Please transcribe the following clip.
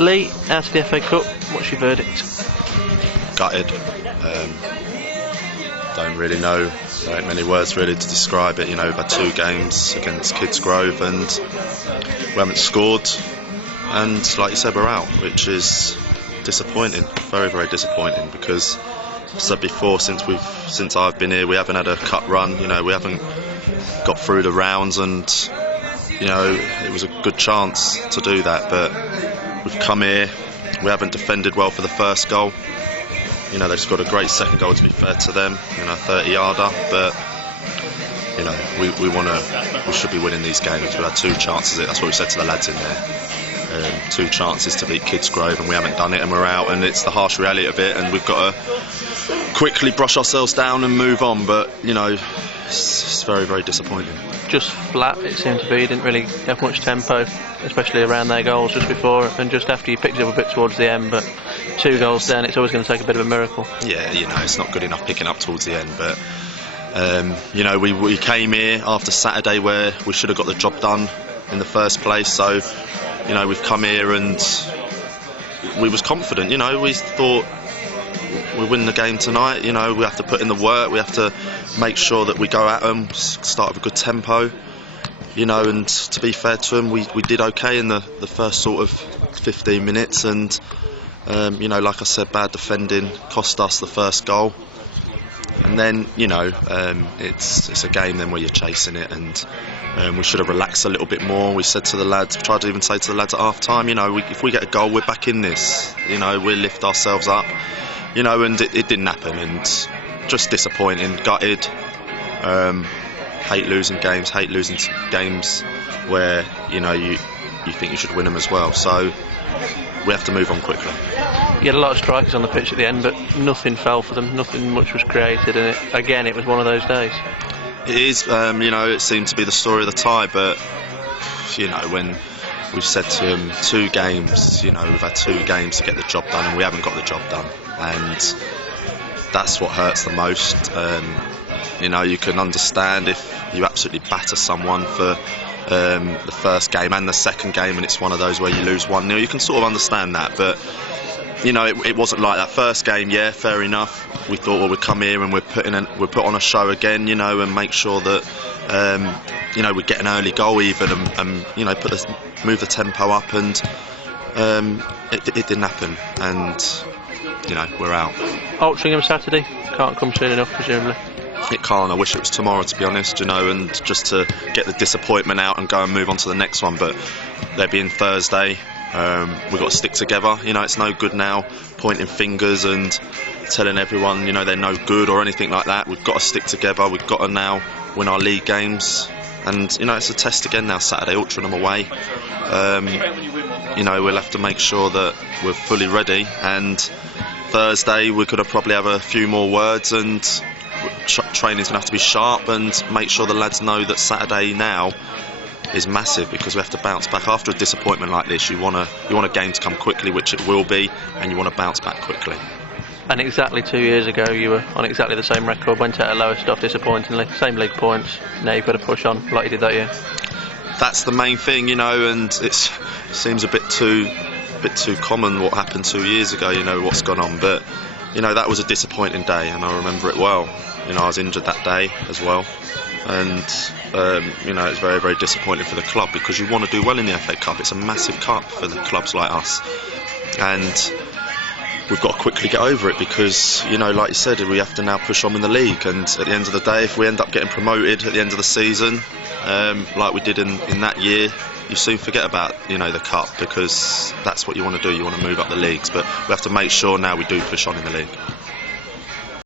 Lee, out of the FA Cup, what's your verdict? Gutted. Don't really know. There ain't many words really to describe it. We've had 2 games against Kidsgrove and we haven't scored. And like you said, we're out, which is disappointing. Very, very disappointing because, as I said before, since I've been here, we haven't had a cup run. We haven't got through the rounds, and it was a good chance to do that. But we've come here. We haven't defended well for the first goal. They've scored a great second goal, to be fair to them, 30-yarder. But we should be winning these games. We had 2 chances. That's what we said to the lads in there. 2 chances to beat Kidsgrove, and we haven't done it, and we're out. And it's the harsh reality of it, and we've got to quickly brush ourselves down and move on. But it's very, very disappointing. Just flat, it seemed to be. Didn't really have much tempo, especially around their goals just before and just after. You picked it up a bit towards the end, but 2 goals down, it's always going to take a bit of a miracle. Yeah, it's not good enough picking up towards the end, but we came here after Saturday where we should have got the job done in the first place. So we've come here and we was confident. We thought we win the game tonight. We have to put in the work. We have to make sure that we go at them, start with a good tempo. And to be fair to them, we did okay in the first sort of 15 minutes. And like I said, bad defending cost us the first goal. And then it's a game then where you're chasing it, and we should have relaxed a little bit more. We said to the lads, tried to even say to the lads at half time, if we get a goal, we're back in this. We'll lift ourselves up. And it didn't happen, and just disappointing, gutted. Hate losing games where you think you should win them as well. So we have to move on quickly. You had a lot of strikers on the pitch at the end, but nothing fell for them. Nothing much was created, and it was one of those days. It is. It seemed to be the story of the tie, but when we've said to them 2 games, we've had 2 games to get the job done, and we haven't got the job done, and that's what hurts the most. You can understand if you absolutely batter someone for the first game and the second game, and it's one of those where you lose 1-0. You can sort of understand that, but it wasn't like that first game. Yeah, fair enough. We thought, well, we'd come here and we'd put on a show again, and make sure that we get an early goal even, and move the tempo up, and it didn't happen, and we're out. Altrincham Saturday can't come soon enough, presumably. It can't. I wish it was tomorrow, to be honest, and just to get the disappointment out and go and move on to the next one. But they're being Thursday. We've got to stick together. It's no good now pointing fingers and telling everyone they're no good or anything like that. We've got to stick together. We've got to now win our league games, and it's a test again now Saturday, Altrincham away. We'll have to make sure that we're fully ready, and Thursday we're going to probably have a few more words, and training's going to have to be sharp, and make sure the lads know that Saturday now is massive, because we have to bounce back after a disappointment like this. You want a game to come quickly, which it will be, and you want to bounce back quickly. And exactly 2 years ago you were on exactly the same record, went out at Lowestoft disappointingly, same league points. Now you've got to push on like you did that year. That's the main thing, and it seems a bit too common what happened 2 years ago, what's gone on, but that was a disappointing day, and I remember it well. I was injured that day as well, and it's very, very disappointing for the club, because you want to do well in the FA Cup. It's a massive cup for the clubs like us, and we've got to quickly get over it, because like you said, we have to now push on in the league, and at the end of the day, if we end up getting promoted at the end of the season, like we did in that year, you soon forget about the cup, because that's what you want to do. You want to move up the leagues, but we have to make sure now we do push on in the league.